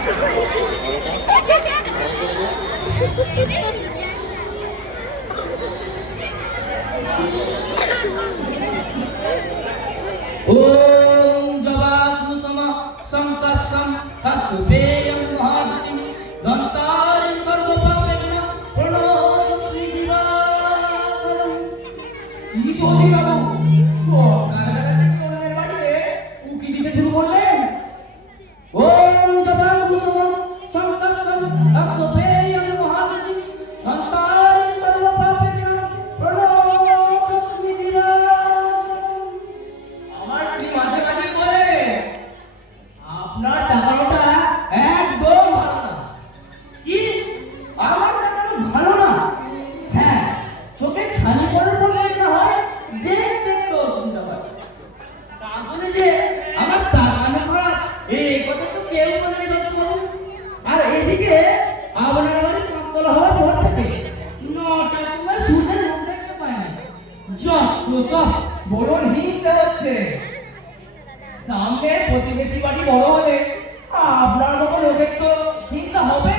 Om Java Kusama Sankasam Kasupeyam Mahadim Dantarim Sarvapapena Pranam Sri Divakaram. কি চলছে বাবু? সকালবেলা থেকে অন্যের বাড়িতে উকি দিতে শুরু করলেন। Om Java Kusama Sankasam Kasupeyam Mahadim Dantarim Sarvapapena Pranam Sri Divakaram. আমার স্ত্রী মাঝে মাঝে বলে আপনার টাকাটা একদম ভালো না। কি আমার টাকাটা ভালো না? হ্যাঁ, চোখে ছানি পড়ার বলে না হয় দেখতে অসুবিধা হয়, তা বলে যে আমার টাকা না খারাপ এই কথা তো কেউ মনে করতে পারে। আর এদিকে আপনার বাড়ি কাঁচকলা হওয়ার পর থেকে 9টার সময় সূর্যের মুখ দেখতে পায় না। যত সব বড়র হিংসা হচ্ছে। সামনের প্রতিবেশী বাড়ি বড় হলে আপনার মতো লোকের তো হিংসা হবে।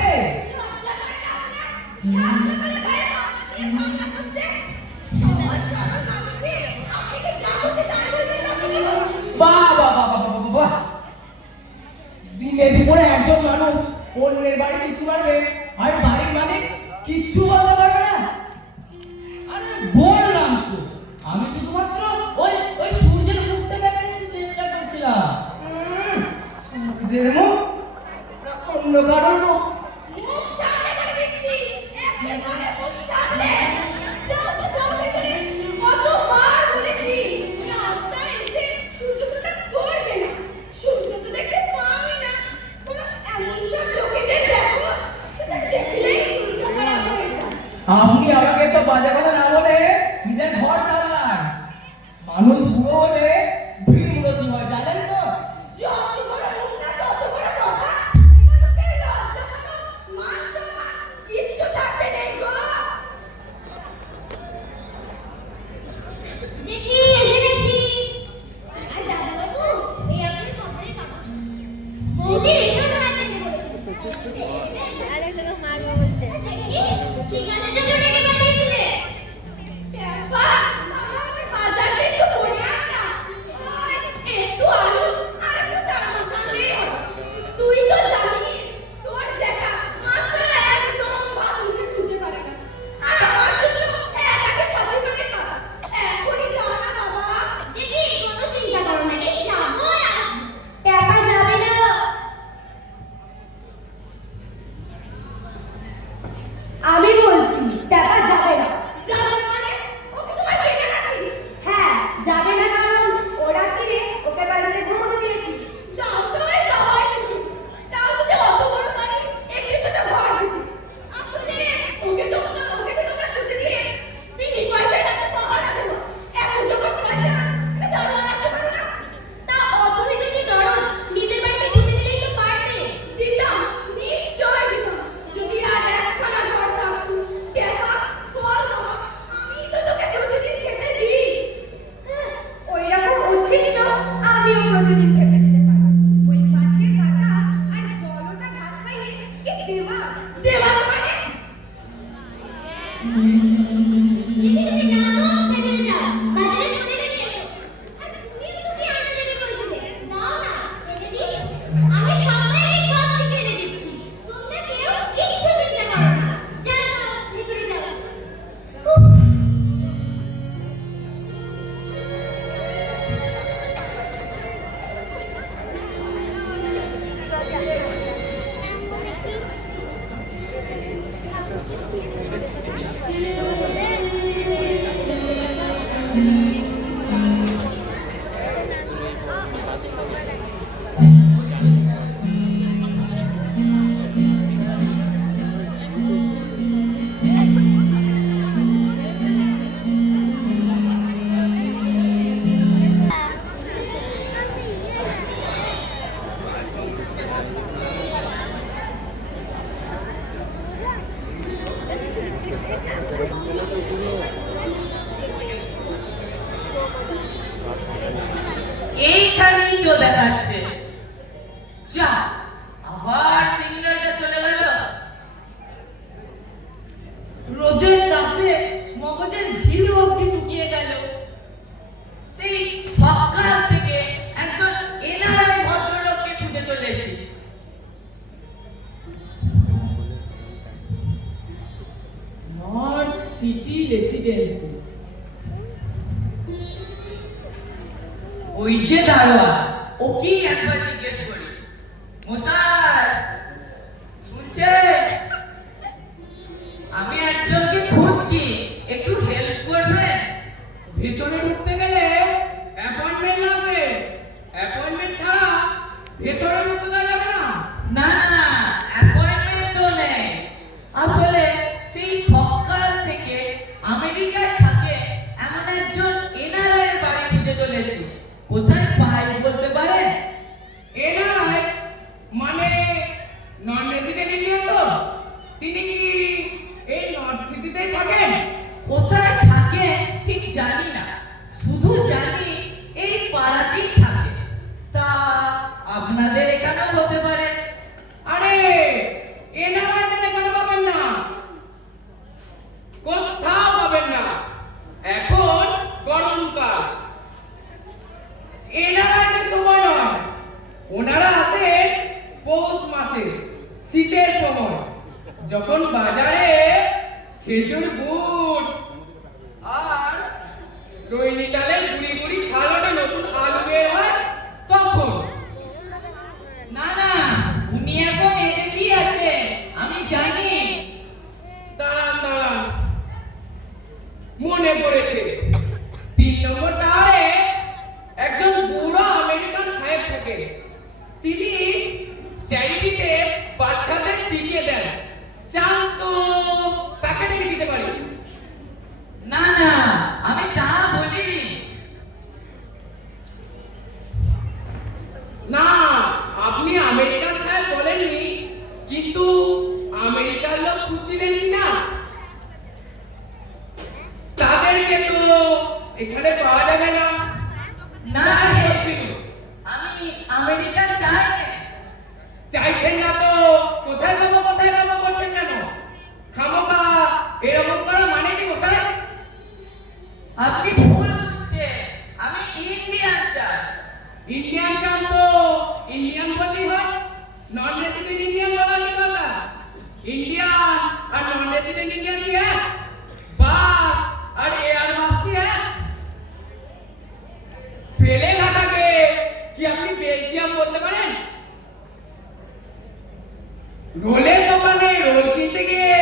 বাহ বাহ বাহ বাহ বাহ বাহ। দিনে দুপুরে একজন মানুষ অন্যের বাড়িতে উঁকি মারবে আর বাড়ির মালিক কিচ্ছু বলতে পারবে না। আরে বললাম তো, আমি শুধুমাত্র ওই ওই সূর্যের মুখটা দেখার একটু চেষ্টা করছিলাম। সূর্যের মুখ না অন্য কারোর মুখ? মুখ সামনে করে দিচ্ছি, একেবারে মুখ সামনে। যাও যাও ভেতরে, কতবার বলেছি রাস্তায় এসে সূর্যটা পড়বে না, সূর্য তো দেখতে পাবি না। তোমরা এমন সব লোকেদের দেখো, তাদের দেখলেই খারাপ হয়ে যায়। আপনি আমাকে সব বাজে কথা না বলে নিজের ঘর সামলান। মানুষ বুড়ো হলে ভীমরতি হয়, জানেন তো? যত বড় মুখ না তত বড় কথা। মানুষের লজ্জা শরম, মান সম্মান কিচ্ছু থাকতে নেই গো। জেঠি এসে গেছি। আর দাদা বাবু, এই আপনি খবরের কাগজ। বৌদি রেশন আনতে বলেছেন। জেঠি, কি কাজের জন্য ডেকে পাঠিয়েছিলে? বাবা, আমাকে বাজারে একটু ঘুরে আন না। আর একটু আলু আর একটু চাল মাছ আনলেই হবে। তুই তো জানিস, তোর জ্যাঠা মাছ ছাড়া একদম ভাত মুখে তুলতে পারে না। আর আমার ছোট একাকে ছাঁচি পানের পাতা। এখনই যাও না বাবা। জেঠি, কোনো চিন্তা করো না, এই যাবো আর আসবো। পেপা যাবে না। আমি বলছি সিটি রেসিডেন্সি। ওই যে দারোয়ান, ওকেই একবার জিজ্ঞেস করি। মশাই শুনছেন? আমি একজনকে খুঁজছি, একটু হেল্প করবেন? ভেতরে ঢুকতে গেলে অ্যাপয়েন্টমেন্ট লাগবে। অ্যাপয়েন্টমেন্ট ছাড়া ভেতরে ঢুকতে দেওয়া যাবে না। না না, অ্যাপয়েন্টমেন্ট তো নেই। আসলে সেই সকাল থেকে আমেরিকায় থাকে এমন একজন এনআরআই এর বাড়ি খুঁজে চলেছি। কোথায় পাই বলতে পারেন? এনআরআই মানে নন রেসিডেন্ট ইন্ডিয়ান তো? তিনি কি এই নর্থ সিটিতেই থাকেন? কোথায় থাকে ঠিক জানি না, শুধু জানি এই পাড়াতেই থাকে। তা আপনাদের এখানেও হতে পারে। আরে এনআরআই তে কেন পাবেন না? কোথাও পাবেন না। এখন গরমকাল, এনআরআই তে সময় নয়। ওনারা আসেন পৌষ মাসে, শীতের সময়, যখন বাজারে খেজুর গুড় আর নৈনিতালের গুড়ি গুড়ি ছালনে নতুন আলু বের হয় তখন। না না, উনি এখন এদেশেই আছে, আমি জানি। দাঁড়ান দাঁড়ান, মনে পড়েছে। 3 নম্বর টাওয়ারে একজন বুড়ো আমেরিকান সাহেব থাকেন। তিনি চ্যারিটিতে বাচ্চাদের টিকে দেন। চান তো তাকে ডেকে দিতে পারি? না না, আমি তা বলিনি। না, আপনি আমেরিকান সাহেব বলেননি, কিন্তু আমেরিকার লোক খুঁজছিলেন কিনা? তাদেরকে তো এখানে পাওয়া যাবে না। না রে, আমি আমেরিকা চাই না। চাইছেন না তো কোথায় পাবো করছেন কেন? খামোকা এরকম করা মানে কি মশাই? আপনি ভুল বুঝছেন, আমি ইন্ডিয়ান চাই। ইন্ডিয়ান চান তো ইন্ডিয়ান বললেই হয়, নন রেসিডেন্ট ইন্ডিয়ান বলা কি দরকার? ইন্ডিয়ান আর নন রেসিডেন্ট ইন্ডিয়ান কি এক? বাস আর এয়ার বাস কি এক? পেলে ঘাটাকে কি আপনি বেলজিয়াম বলতে পারেন? রোলের দোকানে রোল কিনতে গিয়ে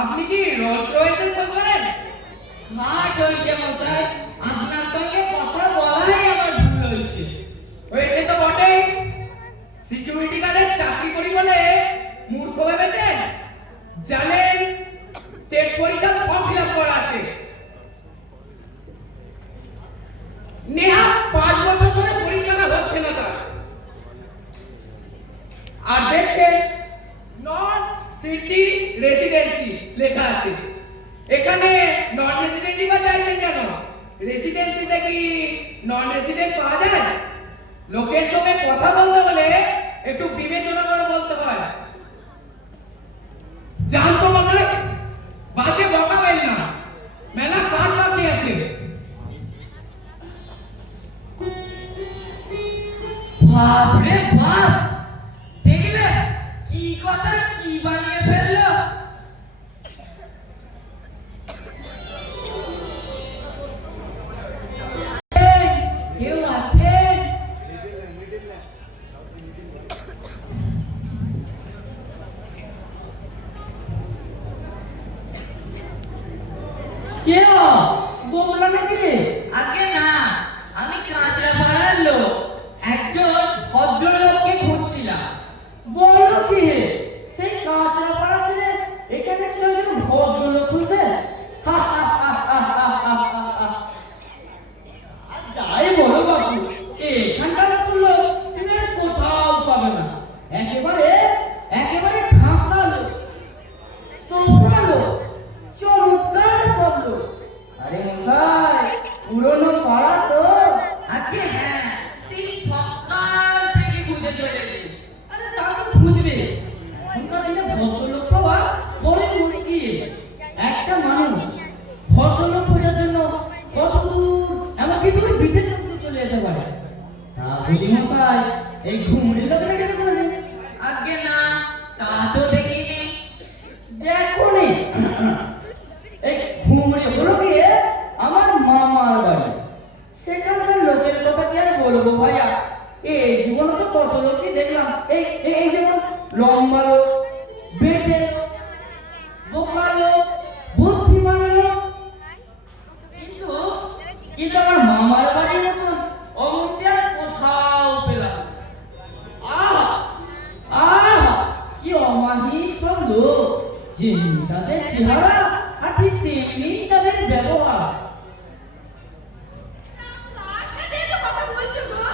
আপনি কি রোলস রয়েসের খোঁজ করেন? হাট হয়েছে মশাই, আপনার সঙ্গে কথা বলাই আমার ভুল হয়েছে। হয়েছে তো বটেই। সিকিউরিটি গার্ডের চাকরি করি বলে মূর্খ ভেবেছেন? জানেন টেট পরীক্ষার ফর্ম ফিল আপ করা আছে। নেহা 5 বছর ধরে পরীক্ষাটা হচ্ছে না তার। আর দেখছেন নর্থ সিটি রেসিডেন্সি লেখা আছে। এখানে নন রেসিডেন্টই বা চাইছেন কেন? রেসিডেন্সিতে কি নন রেসিডেন্ট পাওয়া যায়? লোকের সঙ্গে কথা বলতে হলে একটু বিবেচনা করে বলতে হয়। জানতো মশাই, বাজে বকাবেন না, মেলা কাজ বাকি আছে। বাপ রে বাপ, দেখলে কি কথা কি বানিয়ে ফেললো। কেউ আছেন? কে গোমরা নাকি রে? আগে না, আমি কাঁচরা পাড়ার লোক, একজন ভদ্রলোককে খুঁজছিলাম। বলো কি হে? সেই কাঁচরা পাড়া ছেলে এখানে এসে যেন ভদ্রলোক খুঁজতে? আর যাই বলো বাবু, এখানকার মতো লোক তুমি আর কোথাও পাবে না। একেবারে খাসা লোক, তোমরা লোক, চমৎকার সব লোক। আরে মশাই, পুরনো পাড়া তো। আগে হ্যাঁ, সেই সকাল থেকে খুঁজে চলেছি। আরে তা তো খুঁজবে, এখনকার দিনে ভদ্রলোক পাওয়া বড়ই মুশকিল। একটা মানুষ ভদ্রলোক খোঁজার জন্য কত দূর, এমনকি তুমি বিদেশে পর্যন্ত চলে যেতে পারে। তা বুঝি মশাই, এই ঘুমড়ি লোক রেখেছে কোনোদিন? আগে না, তা তো দেখিনি। দেখোনি, এই লোক, যেমনি তাদের চেহারা আর ঠিক তেমনি তাদের ব্যবহার। কার সাথে এত কথা বলছো গো?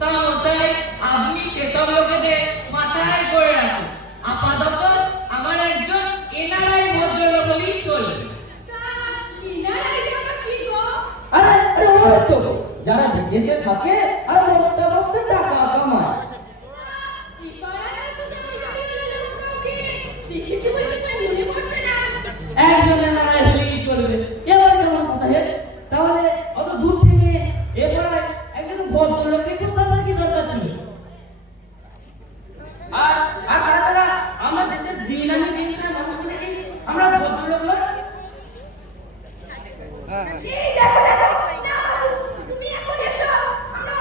তা মশাই, আপনি সেসব লোকেদের মাথায় করে রাখুন। আপাতত আমার একজন এনআরআই ভদ্রলোক হলেই চলবে। তা ইনারাইটা আবার কি গো? আরে আরে ওই তো যারা বিদেশে থাকে আর বস্তা বস্তা টাকা কামায়। দেখেছি বলে তোমার মনে পড়ছে না? একজনের নারায় হলেই চলবে। এবার কেমন কথা হে? তাহলে অত দূর থেকে এবার একজন ভদ্রলোককে প্রস্তাব করার কি দরকার ছিল? আর আর তাছাড়া আমার দেশের দিন আনি দিন খায় মাসে বলে কি আমরা ভদ্রলোক নয়? এই দেখো দেখো, না, তুমি এখন এসো, আমরা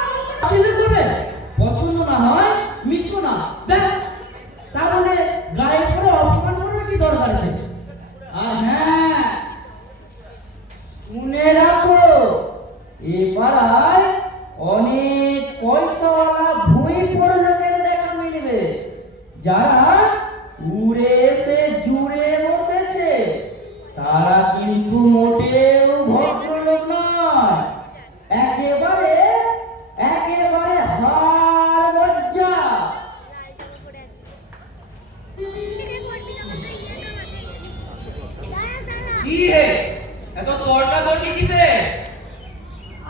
চিন্তা করবে পছন্দ না হয় মিশো না, ব্যাস। তাহলে গায়ে পড়ে অপমান করার কি দরকার আছে? আর হ্যাঁ, শুনে রাখো, এ পাড়ায় অনেক পয়সাওয়ালা ভুঁই পড়ে লোকের দেখা মিলবে, যারা উড়ে এসে জুড়ে বসেছে। তারা কিন্তু মোটেও ভদ্রলোক নয়, একেবারে একেবারে হার লজ্জা। কি হে, এত তর্কাতর্কি কিসে?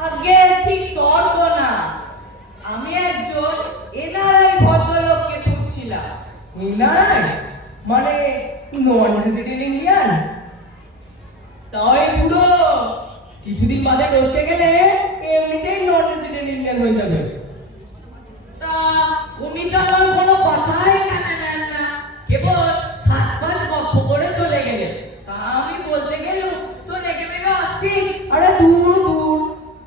আগে ঠিক তর্ক না, আমি একজন এনআরআই ভদ্রলোককে খুঁজছিলাম। এনআরআই মানে নন রেসিডেন্ট ইন্ডিয়ান? তাই পুরো কিছুদিন বাদে বসতে গেলে এমনিতেই নন রেসিডেন্ট ইন্ডিয়ান হয়ে যাবে। তা উনি তো আমার কোনো কথাই কানে নেন না, কেবল 7-5 গপ্প করে চলে গেলেন। তা আমি বলতে গেলাম তো রেগে মেগে অস্থির। আরে দূর দূর,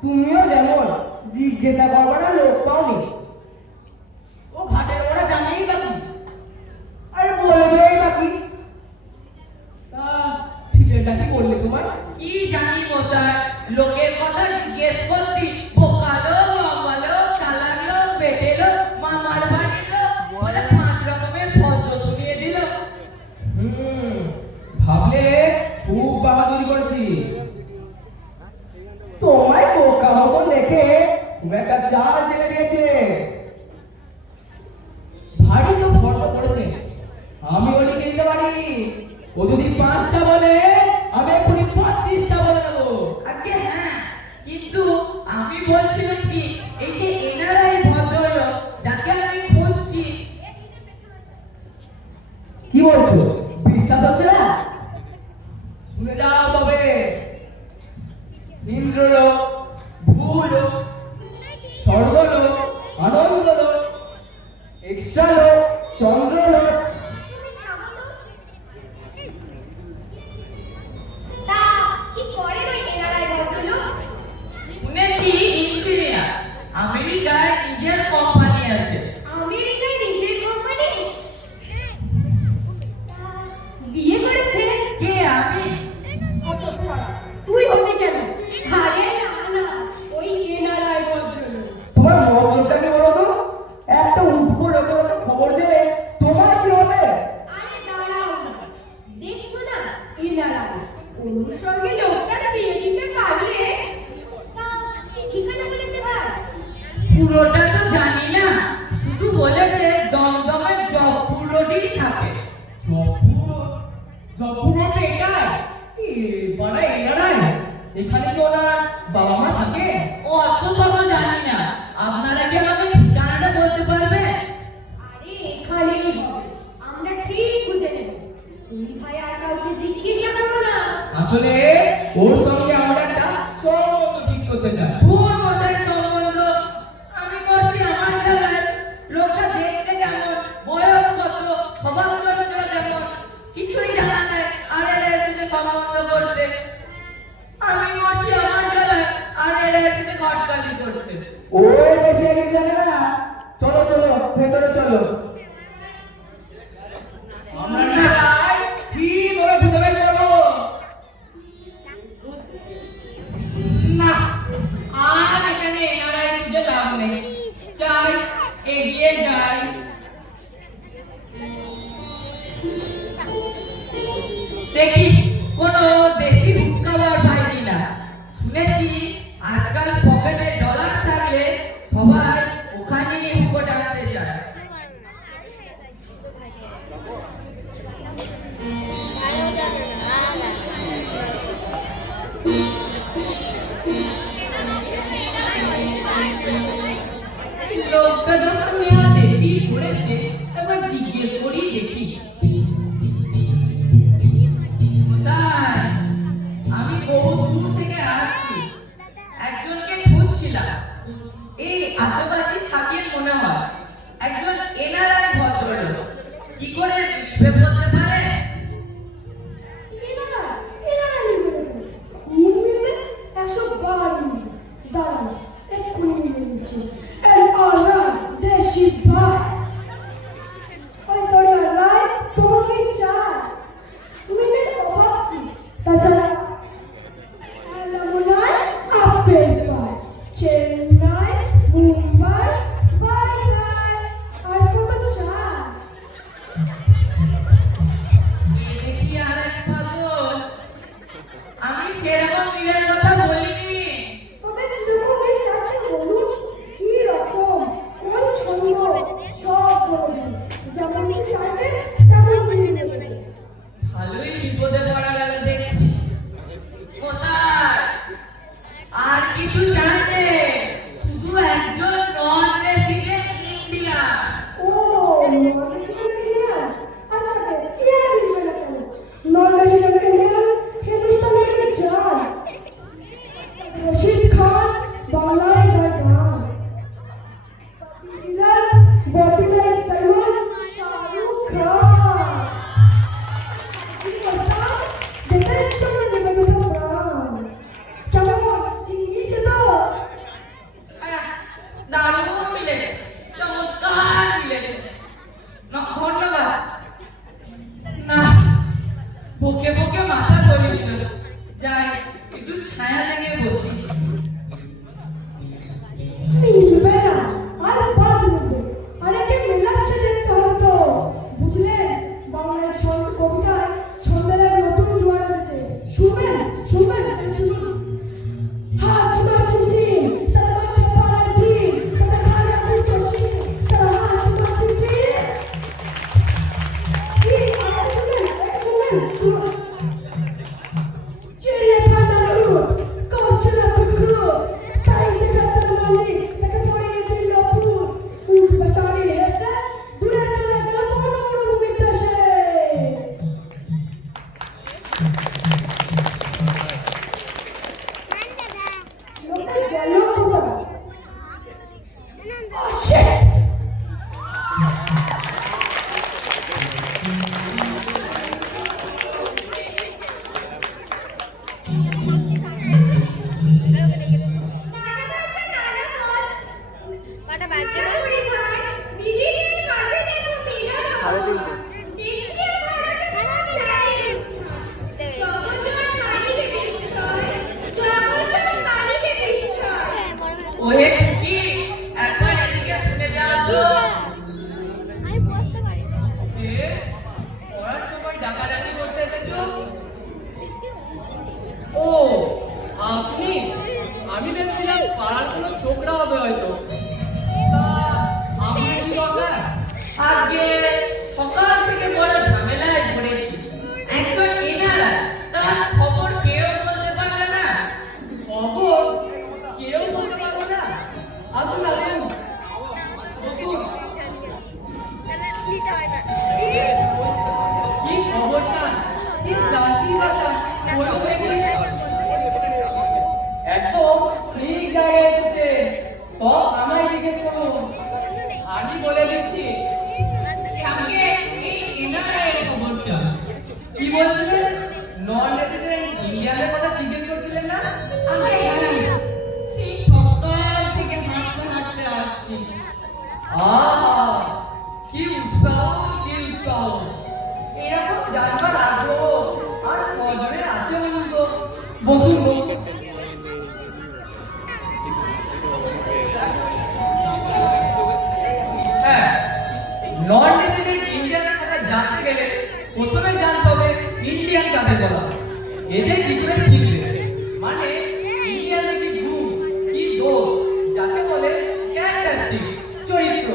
তুমিও যেমন জিজ্ঞাসা করবার লোক পাওনি। ও ঘাটের ওরা জানেই বাকি। আরে বলবেই বাকি। তা ছেলেটা কি বললে তোমার? কি জানি মশাই, লোকের কথা জিজ্ঞেস করতি, বোকা লোক, লম্বা লোক, চালাক লোক, বেটে লোক, মামার বাড়ির লোক বলে 5 রকমের ভদ্র শুনিয়ে দিল। ভাবলে খুব বাহাদুরি করেছি। তোমায় বোকা মতন দেখে খুব একটা চাল জেনে দিয়েছে। ভারী তো ফর্দ করেছে, আমি ওলি কিনতে পারি। ও যদি 5টা বলে আমি এখনই 25টা বলে দেবো। আগে হ্যাঁ, কিন্তু আমি বলছিলাম কি, এই যে এনআরআই ভদ্রলোক যাকে আমি খুঁজছি, কি বলছো, বিশ্বাস হচ্ছে না? শুনে যাও তবে। ইন্দ্রলোক, ভূলোক, স্বর্গলোক, আনন্দলোক, এক্সট্রা লোক, চন্দ্রলোক। তুমি থামো তো। তা কি করেন ওই এনারাই ভদ্রলোক? শুনেছি ইঞ্জিনিয়ার, আমেরিকায় নিজের কোম্পানি আছে। আমেরিকায় নিজের কোম্পানি? বিয়ে করেছে? কে আমি? কত ছাড়া, তুই হবি কেন? আরে না না, ওই এনারাই ভদ্রলোক। তোমার মতলবটা কি বলো তো? একটা উটকো লোকের একটা খবর যে তোমার কি হবে? আরে দাঁড়াও না, দেখছো না এনারাই, ওর সঙ্গে লোকটার বিয়ে দিতে পারলে। তা ঠিকানা বলেছে ভাই? পুরোটা তো জানি না, শুধু বলেছে দমদমের জবপুর রোডেই থাকে। জবপুর এটাই পাড়া এনারাই। এখানে কি ওনার বাবা মা থাকে? অত শত জানি না, আপনারা কি আমাকে ঠিকানাটা বলতে পারবে? আরে এখানেই হবে, আমরা ঠিক খুঁজে নেব। তুমি ভাই আর কাউকে জিজ্ঞাসা করো না। আসলে ওর সঙ্গে আমরা একটা সম্বন্ধ ঠিক করতে চাই। ধুর মশাই, সম্বন্ধ আমি করছি আমার জায়গায়। লোকটা দেখতে কেমন, বয়স কত, স্বভাব চরিত্র কেমন, কিছুই জানা নেই, আর এরা এসেছে সম্বন্ধ করতে। আমি করছি আমার জায়গায়, আর এরা এসেছে খটকালি করতে। ওই বেশি কিছু জানে না। চলো চলো ভেতরে চলো। আমরা নিজেরাই ঠিক করে খুঁজে বের করবো। দেখি কোনো দেশি হুক্কাবার পাই কিনা। শুনেছি আজকাল পকেটে ডলার থাকলে সবাই ওখানে হুকো টানতে যায়। লোকটা যখন মেয়া দেশি ঘুরেছে একবার জিজ্ঞেস করি দেখি। মশাই, আমি বহু দূর থেকে আসছি, একজনকে খুঁজছিলাম। এই আশেপাশে থাকেন মনে হয়, একজন এনআরআই ভদ্রলোক। কি করে লিখবে বলতে পারে? চেন্নাই, মুম্বাই, বাই বাই, আর কত চা? এই দেখি আর এক পাগল। আমি সেরকম মিলের কথা বলিনি। তবে কিরকম মিল যাচ্ছে বলুন? কি রকম, কোন ছন্দ, সব বলুন। যেমন কি চাইবেন তেমন মিল দেবে। ভালোই বিপদে পড়া গেল দেখছি। মশাই, আর কিছু জানে? শুধু একজন নন রেসিডেন্ট ইন্ডিয়ান। ও, non-resident Indian? আচ্ছা বেশ, কি আর বুঝবে না কেন? Non-resident Indian, হিন্দুস্তানের একটা জাত। রশিদ খান, বাংলায় গায় গান। বিলাল, বডিগার্ড সালমান, শাহরুখ খান। কি ওস্তাদ, যেতে ইচ্ছে করে নিবেদিত প্রাণ। কেমন, ইংলিশে তো? দারুণ মিলেছে, চমৎকার মিলেছে। ধন্যবাদ। না, বুকে বুকে মাথা ধরিস। যাই, একটু ছায়া লেগে বসি। মিলবে না, আর বাদ মিলবে। আরেকটা মেলাচ্ছে দেখতে হবে তো। বুঝলেন, বাংলায় ছন্দ কবিতায় ছন্দের এক নতুন জোয়ার এসেছে। শুনবেন শুনবেন তাহলে শুনুন। হাত মাছিছি তার মাছে পাড়াইছি, তার খানা দিতেছি, তার হাত মাছিছি। কি আর শুনবেন, শুনবেন, শুনুন। চিড়িয়া খানার উট, কচরা কুকুর, তাইতে যাত্রার মালিক, তাকে পড়িয়ে দিল পুর। উঠ বেচারি হেসে, দূরে চলে গেল কোন মরুভূমির দেশে। লোকটা গেল কোথায়? Oh, shit! কটা বাজে না? বিবিধের মাঝে দেখো মিলন। দেখিয়ে ভারতে চাই। জগজ্জন মানিবে বিস্ময়, জগজ্জন মানিবে বিস্ময়। ওহে কি, একবার এদিকে শুনে যাও তো। আমি বসতে পারি না। এ, পড়ার সময় ডাকাডাকি করতে এসেছো? ও, আপনি? আমি ভেবেছিলাম পাড়ার কোনো ছোকরা হবে হয়তো। তা আপনার কি দরকার? আজকে সকাল থেকে বড় ঝামেলায় পড়েছি। একজন এনআরআই, তার খবর কেউ বলতে পারবে না। খবর কেউ বলতে পারবো না? আসুন আসুন, বসুন। নিতে হয় না। কি খবরটা, কি জানতে কথা বলুন দেখি। একদম ঠিক জায়গায় এসেছে, সব আমায় জিজ্ঞেস করুন, আমি বলে দিচ্ছি। আজকে এই এনআরআই এর খবরটা। কি বলছিলেন? নন রেসিডেন্ট ইন্ডিয়ানের কথা জিজ্ঞেস করছিলেন না? আরে হ্যাঁ, সেই সকাল থেকে হাঁটতে হাঁটতে আসছি। আহা, কি উৎসাহ, কি উৎসাহ! এরকম জানবার আগ্রহ আর কজনের আছে বলুন তো? বসুন বসুন। হ্যাঁ, নন রেসিডেন্ট ইন্ডিয়ানের কথা জানতে গেলে প্রথমে জানতে হবে ইন্ডিয়ান কাদের এদের কি করে চিনবে? মানে ইন্ডিয়াতে কি গুণ কি দোষ যাকে বলে ক্যারেক্টারিস্টিক চরিত্র।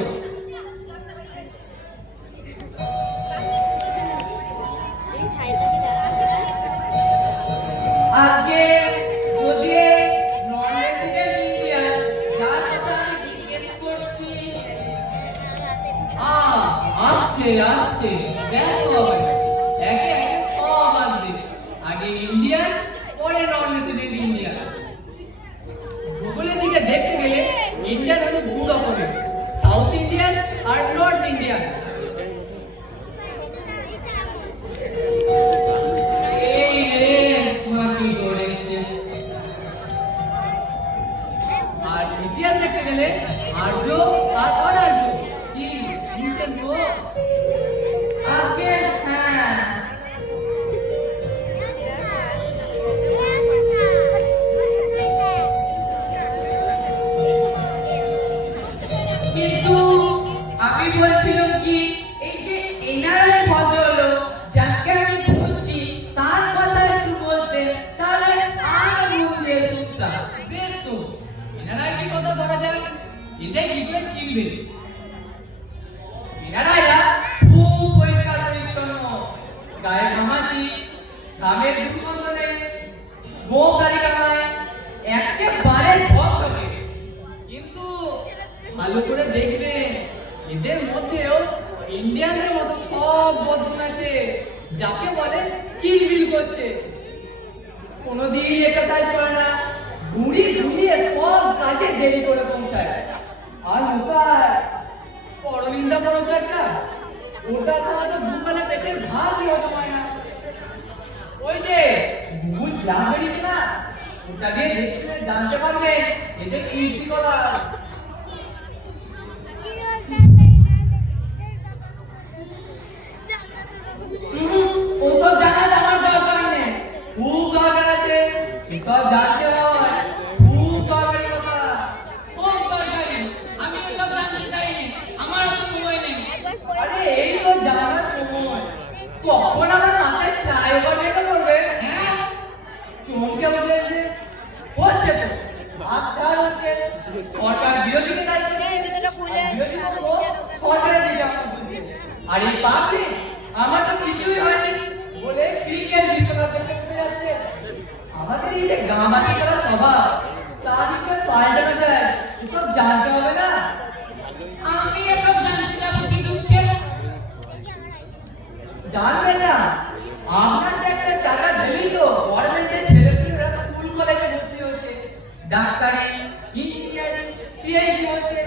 আজকে যদি নন রেসিডেন্ট ইন্ডিয়ান যার কথা আমি জিজ্ঞেস করছি আসছে আসছে ব্যস্ত হবে না। একে একে সব আসবে। আগে ইন্ডিয়ান পরে নন রেসিডেন্ট ইন্ডিয়ান। ভূগোলের দিকে দেখতে গেলে ইন্ডিয়ান হলো দু রকমের, সাউথ ইন্ডিয়ান আর নর্থ ইন্ডিয়ান। এই রে মাটি গড়েছে। আর ইতিহাস দেখতে গেলে আর্য আর অনার্য। কি বুঝছেন তো? আজকে হ্যাঁ কিন্তু আমি বলছিলাম কি এই যে এনআরআই ভদ্রলোক যাকে আমি খুঁজছি তার কথা একটু বলতে তাহলে আর মুখ দিয়ে শুনতাম। বেশ তো, এনারা কি কথা বলা যাক? এদের কি করে চিনবে? এনারা খুব পরিষ্কার পরিচ্ছন্ন, গায়ে ঘামাচি, ঘামের দুর্গন্ধ নেই, গোপ দাড়ি কামায়, একেবারে ঝকঝকে। কিন্তু ভালো করে দেখবে এদের মধ্যেও ইন্ডিয়ানদের মতো সব বদগুণ আছে, যাকে বলে কিলবিল করছে। কোনোদিন এক্সারসাইজ করে না, ঘুড়ি ঘুরিয়ে সব কাজে দেরি করে পৌঁছায়। আর মশাই পরনিন্দা করো তো একটা, ওটা ছাড়া তো দুবেলা পেটের ভাতই হতে পারে না। ওই যে গুগল গ্রাম বেরিয়েছে না, ওটা দিয়ে দেখলে জানতে পারবে এদের কীর্তি করা। ওসব জানার আমার দরকার নেই। খুব দরকার আছে, এসব জানতে হয়, খুব দরকারি কথা। খুব দরকারি, আমি ওসব জানতে চাই না, আমার অত সময় নেই। আরে এই তো জানার সময়, কখন আমার মাথায় ফ্লাইওভার লেগে পড়বে। হ্যাঁ চমকে উঠেছে, হচ্ছে তো আচ্ছা হচ্ছে। সরকার বিরোধীকে দায়িত্ব নেই, বিরোধী পক্ষ সরকারের দিকে আমার বুঝছে। আর এই পাবলি আমার তো কিছুই হয়নি বলে ক্রিকেট বিশ্বকাপ দেখতে চলে যাচ্ছে। আমাদের এই যে গামাটি করা স্বভাব, তার হিসেবে পাল্টানো যায়, এসব জানতে হবে না। আমি এসব জানতে যাবো কি দুঃখে? জানবেন না, আপনার ট্যাক্সের টাকা দিলেই তো গভর্নমেন্টের ছেলেমেয়েরা স্কুল কলেজে ভর্তি হচ্ছে, ডাক্তারি, ইঞ্জিনিয়ারিং, পিএইচডি হচ্ছে।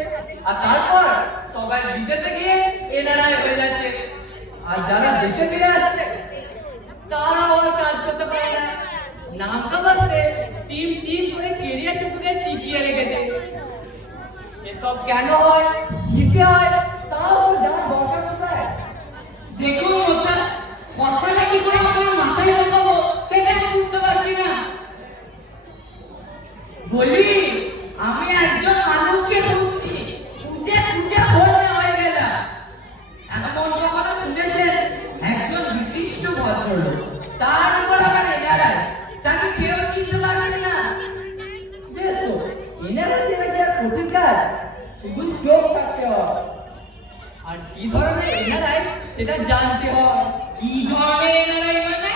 আর তারপর সবাই বিদেশে গিয়ে এনআরআই হয়ে যাচ্ছে। আর যারা দেশে ফিরে আসছে তারাও আর কাজ করতে পারে না, নামটা বাসতে টিম টিম করে কেরিয়ারটুকুকে টিকিয়ে রেখেছে। এসব কেন হয়, কিসে হয়, তাও তো জানা দরকার কোথায়। দেখুন ওটা কথাটা কি করে আপনার মাথায় ঢোকাবো সেটা আমি বুঝতে পারছি না। বলি আমি একজন মানুষকে খুঁজছি, খুঁজে খুঁজে ভর্তি হয়ে গেলাম। এমন কখনো শুনেছেন একজন বিশিষ্ট ভদ্রলোক, তার উপর আবার এনারাই, তাকে কেউ চিনতে পারবে না। বেশ তো, এনারা চেনা কি আর কঠিন কাজ? শুধু চোখ থাকতে হয়। আর কি ধরনের এনারাই সেটা জানতে হয়। কি ধরনের এনারাই মানে?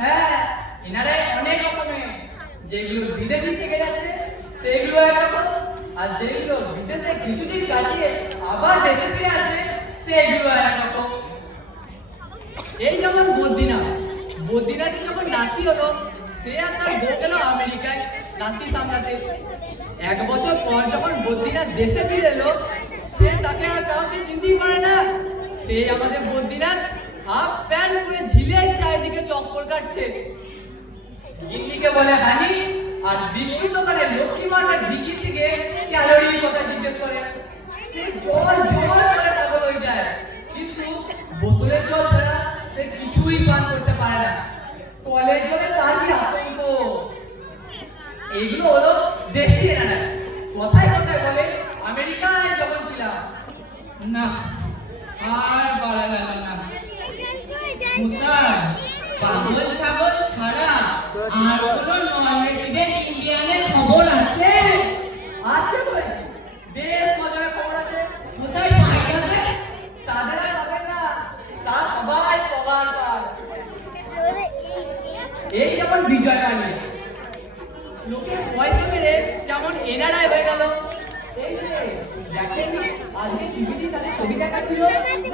হ্যাঁ, এনারাই অনেক রকমের। যেগুলো বিদেশি থেকে যাচ্ছে সেগুলো একরকম, আর যেগুলো বিদেশে কিছুদিন কাটিয়ে আবার দেশে ফিরে আসছে সেগুলো একরকম। এই যেমন বদ্রীনাথের যখন নাতি হলো, সে আর তার বউ গেল আমেরিকায় নাতি সামলাতে। 1 বছর পর যখন বদ্রীনাথ দেশে ফিরে এলো, সে তাকে আর কাউকে চিনতেই পারে না। সে আমাদের বদ্রীনাথ হাফ প্যান্ট পরে ঝিলের চারিদিকে চক্কর কাটছে। গিন্নিকে বলে হানি, আর বিস্কুট দোকানে লক্ষ্মী মাতার দিকে থেকে ক্যালোরির কথা জিজ্ঞেস করে। সে জল করে পাগল হয়ে যায়, কিন্তু বোতলের জল ছাড়া সে কিছুই পান করতে পারে না। কলের জলে তারই আতঙ্ক। এইগুলো হলো দেশি এনারা। কথায় কথায় বলে আমেরিকায় যখন ছিলাম। না আর বলা গেল না। মুসার পাগল ছাগল ছাড়া আর কোনো নন রেসিডেন্ট ইন্ডিয়ানের খবর আছে? আছে বলে বেশ মজার খবর আছে। কোথায় পাই যাবে? তাদের আর পাবেন না, তারা সবাই প্রমাণ পায়। এই যেমন বিজয় মালিক, লোকে পয়সা মেরে যেমন এনআরআই হয়ে গেল। এই যে দেখেন আজকে টিভিতে তাদের ছবি দেখাচ্ছিল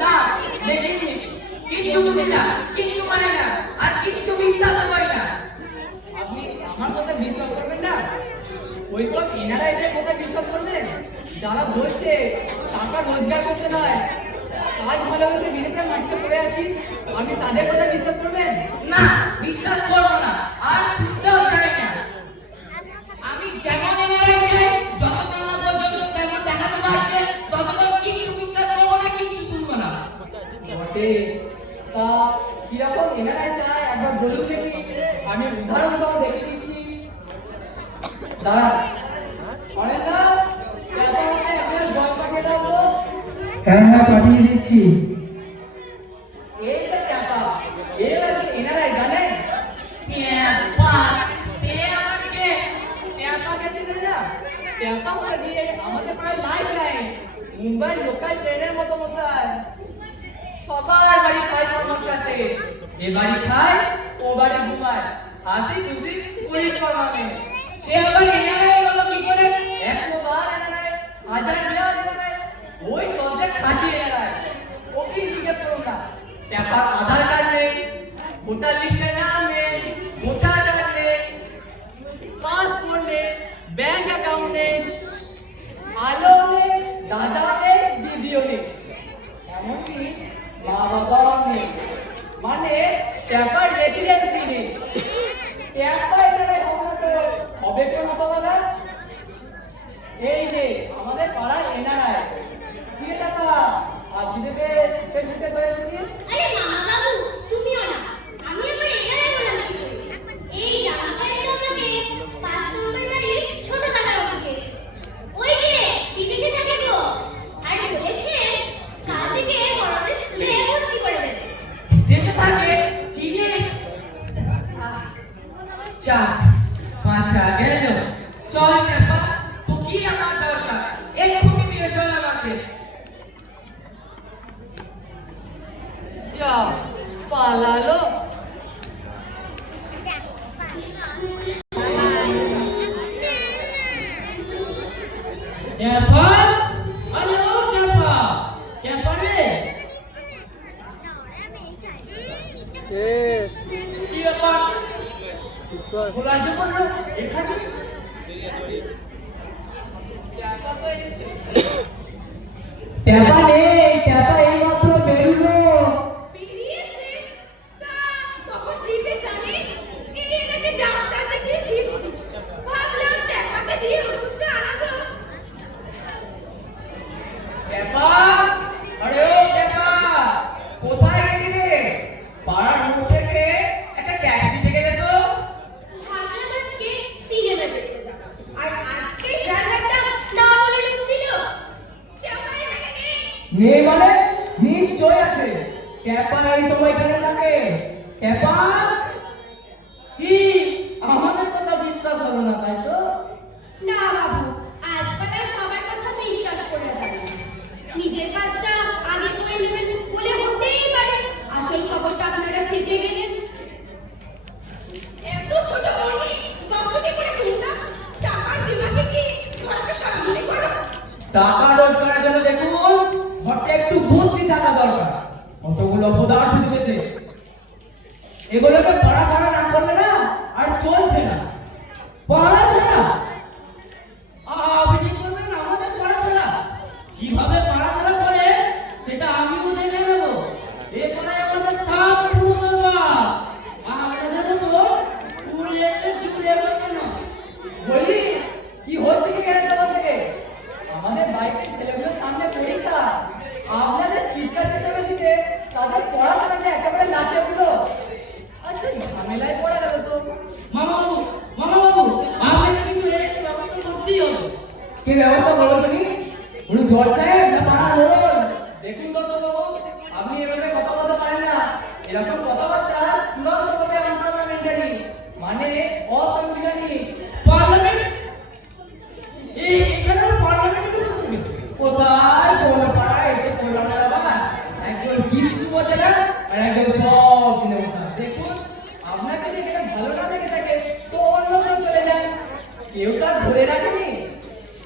না, দেখিনি। কিচ্ছু বুঝি না, কিচ্ছু মানে না, আর কিচ্ছু বিশ্বাস করি না। আপনি আমার কথা বিশ্বাস করবেন না? ওই সব এনআরআইদের কথা বিশ্বাস করবেন যারা বলছে টাকা রোজগার করতে নয়, কাজ ভালোবেসে বিদেশে মাটিতে পড়ে আছি, আপনি তাদের কথা বিশ্বাস করবেন? না, বিশ্বাস করবো না, আর শুনতেও চাই না। আমি যেমন এনআরআই চাই, যতক্ষণ না পর্যন্ত তেমন দেখাতে পারছে, ততক্ষণ কিচ্ছু বিশ্বাস করবো না, কিচ্ছু শুনবো না। বটে, তা কিরকম এনআরআই চায় একবার বলুন দেখি, আমি উদাহরণ সহ দেখে দিচ্ছি। দাঁড়া অনেকটা আপনার জল পাঠিয়ে দাও তো। হ্যাঁ হ্যাঁ, পাঠিয়ে দিচ্ছি। এই যে টাকা এবার এনআরআই জানেন ট্যাপা, সে আবার কে? ট্যাপা গেছিলেন না, ট্যাপা করে দিয়ে আমাদের প্রায় লাইফ লাইন মুম্বাই লোকাল ট্রেনের মতো মশাই সবার বাড়ি খায় কর্মসূচিতে। এ বাড়ি খায়, ও বাড়ি ঘুমায়, হাসি খুশি পুরি কর্মামে। সে আবার এনআরআই হলো কি করে? 100 বার এনআরআই, 1000 বিরাট এনআরআই, ওই সবজেক্ট খাঁটি এনআরআই। ওকে জিজ্ঞেস করুন না, ট্যাপার আধার কার্ড নেই, ভোটার লিস্টের নাম নেই, ভোটার কার্ড নেই, পাসপোর্ট নেই, ব্যাংক অ্যাকাউন্ট নেই, আলো নেই, দাদা নেই, দিদিও নেই, এমনকি মা বাবাও নেই। মানে ট্যাপার রেসিডেন্সি নেই। ট্যাপার এনআরআই হবে কেন বাবা? এই যে আমাদের পাড়ায় এনআরআই কি টাকা আর দিদিকে ফেসবুকে করেছিস। আরে মামা বাবু, তুমিও না, আমি আবার এখানে বললাম কি করে? এই জামা প্যান্ট আমাকে 5 নম্বর বাড়ির ছোট দাদা ওকে দিয়েছে। ওই যে বিদেশে থাকে গো, আর বলেছে কাল থেকে বড়দের স্কুলে ভর্তি করে দেবে। দেশে থাকে চিনি। চাক পাঁচা গেল। চল ট্যাপা, তো কি আমার দরকার? এক্ষুনি নিয়ে চল আমাকে। যা পালালো। ট্যাপা, আরে ও ট্যাপা, ট্যাপা রে, কি ব্যাপার? খোলা যে বললো এখানে ট্যাপা নেই, ট্যাপা এইমাত্র বেরুলো। বেরিয়েছে? তা তখন ট্রিপে জানে এই এনাকে ডাক্তার দেখিয়ে ফিরছি। ভাবলাম টাকাকে দিয়ে ওষুধটা আনাবো। ট্যাপা, আরে ও ট্যাপা, কোথায় গেলি রে? পাড়ার মোড় থেকে একটা ট্যাক্সি ডেকে দে তো। ভাবলাম আজকে সিনেমা দেখতে যাব। আর আজকে ড্রাইভারটা না বলে রূপ দিল। টাকা এখানে নেই। নেই মানে? নিশ্চয় আছে। ট্যাপা এই সময় এখানে থাকে। ট্যাপা, কি আমাদের কথা বিশ্বাস হলো না তাই তো? না বাবু, আজকাল আর সবার কথা বিশ্বাস করা যায় না। নিজের কাজটা আগে করে নেবেন বলে হতেই পারে আসল খবরটা আপনারা চেপে গেলেন। এত ছোট বড়ি বাচ্চাকে করে তুল না, টাকার দিমাগে কি ঘরকে সামনে করো। টাকা রোজগারের জন্য দেখুন ঘরটা একটু বুদ্ধি থাকা দরকার। কতগুলো পদার্থ ঢুকেছে, এগুলোকে পড়াশোনা না করলে না আর চলছে না। পড়াশোনা? আপনি করবেন আমাদের পড়াশোনা? কিভাবে পড়াশোনা করে সেটা আমিও দেখে নেব। এখানে আমাদের সব পুরুষের বাস, আপনাদের তো পুরো এসে জুড়ে বসে না। বলি কি হচ্ছে কি কেন জগৎ থেকে? আমাদের বাইকের ছেলেগুলোর সামনে পরীক্ষা, আপনাদের চিৎকার চেঁচামেচি দিতে তাদের পড়াশোনাতে একেবারে লাটে উঠলো। আচ্ছা ঝামেলায় পড়া গেল তো। মামা বাবু, আপনি কিন্তু এর একটা ব্যবস্থা করতেই হবে। কি ব্যবস্থা করবো শুনি? উনি জজ সাহেব না পাড়ার লোক? দেখুন বাবু, আপনি এভাবে কথা বলতে পারেন না। এরকম কথাবার্তা চূড়ান্ত ভাবে আনপ্রামাণিক। মানে আর একদম সব দিনে বসা। দেখুন, আপনাকে যদি এটা ভালো না লেগে থাকে তো অন্যত্র চলে যান, কেউ তো আর ধরে রাখেনি।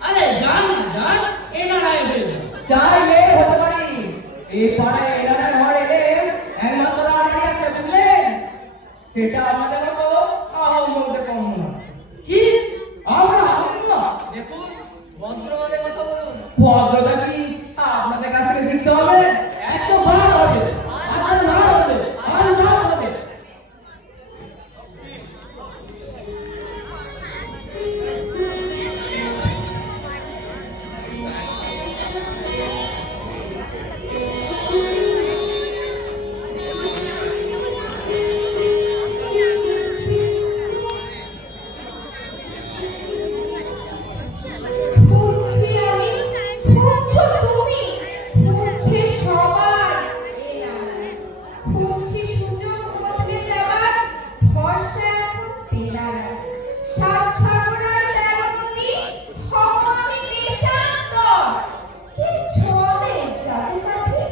আরে যান না যান, এনারাই হইল। চাইলে হতে পারি, এই পাড়ায় এনারা ঘর এলে একমাত্র আমারই আছে, বুঝলেন? সেটা আপনাদের মতো আহম্মদের কম নয়। কি আমরা আমরা দেখুন, ভদ্রভাবে কথা বলুন। ভদ্রতা কি আপনাদের কাছ থেকে শিখতে হবে? 100 বার হবে, আর না হবে, আর না হবে। খুঁজছি আমি, খুঁজছো তুমি, খুঁজছে সবাই, খুঁজছি সুযোগ বদলে যাবার, ভরসা এখন তেরারা। সাত সাগর আর 13 নদী, হব আমি দেশান্তর। কে ছোঁয়াবে জাদুকাঠি,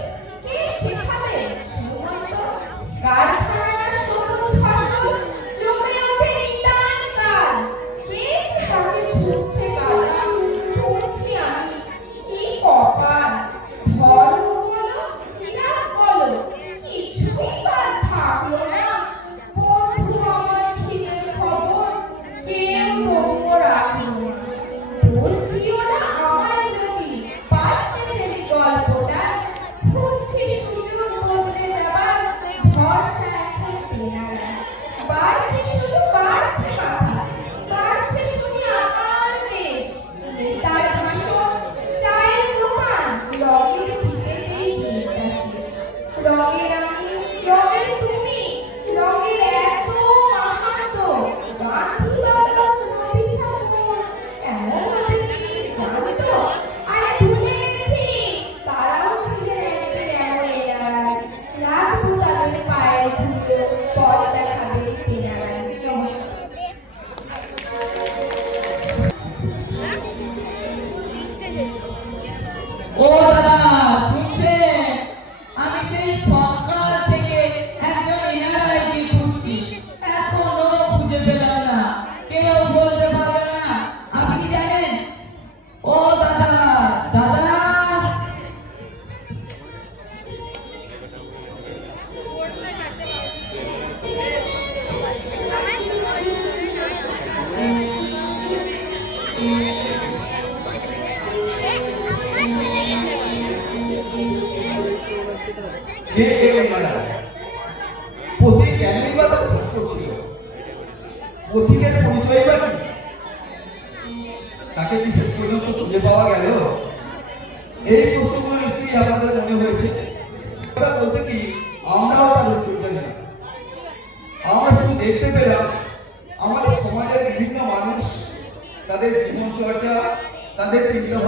কে শেখাবে ছুমন্তর? কারখানার সবুজ ফসল জমে ওঠে নিতান কাল। কে যে তাকে ছুঁচ্ছে কাদা, খুঁজছি আমি, কি কপাল। ধর্ম বলো, চিরাগ বলো, কিছুই তার থাকলো না। বন্ধু আমার খিদের খবর, কেউ তবুও রাখলো না। দোষ দিও না আমায় যদি পাল্টে ফেলি গল্পটা। খুঁজছি সুযোগ বদলে যাবার, ভরসা এখন তেনারা। বাড়ছে শুধু বাড়ছে মাথা, বাড়ছে শুনি আমার দেশ। নেতার ভাষণ, চায়ের দোকান, রঙের ফিতেতেই দিনটা শেষ। রঙের আমি, রঙের তুমি, রঙের এত মাহাত্ম্য। গান্ধী বাবা, রবি ঠাকুর এমন হবে কি জানতো? আর ভুলে গেছি, তারাও ছিলেন একদিন এমন এনারাই। রাখবো তাদের পায়ের ধুলো, পথ দেখাবে তেনারাই। নমস্কার। ও দাদা, শুনছেন? আমি সেই সকাল থেকে একজন এনআরআইকে খুঁজছি, এখনো খুঁজে পেলাম না। কেউ বলতে পারবে না আপনি কি জানেন? ও দাদা, দাদা। যে পথিক কেনই বা তার খোঁজ করছিল? পথিকের পরিচয় বা কি? তাকে কি শেষ পর্যন্ত খুঁজে পাওয়া গেল? এই প্রশ্নগুলো নিশ্চয়ই আপনাদের মনে হয়েছে। বলতে কি, আমরাও তার উত্তর জানি না। আমরা শুধু দেখতে পেলাম আমাদের সমাজের বিভিন্ন মানুষ, তাদের জীবন চর্চা, তাদের চিন্তা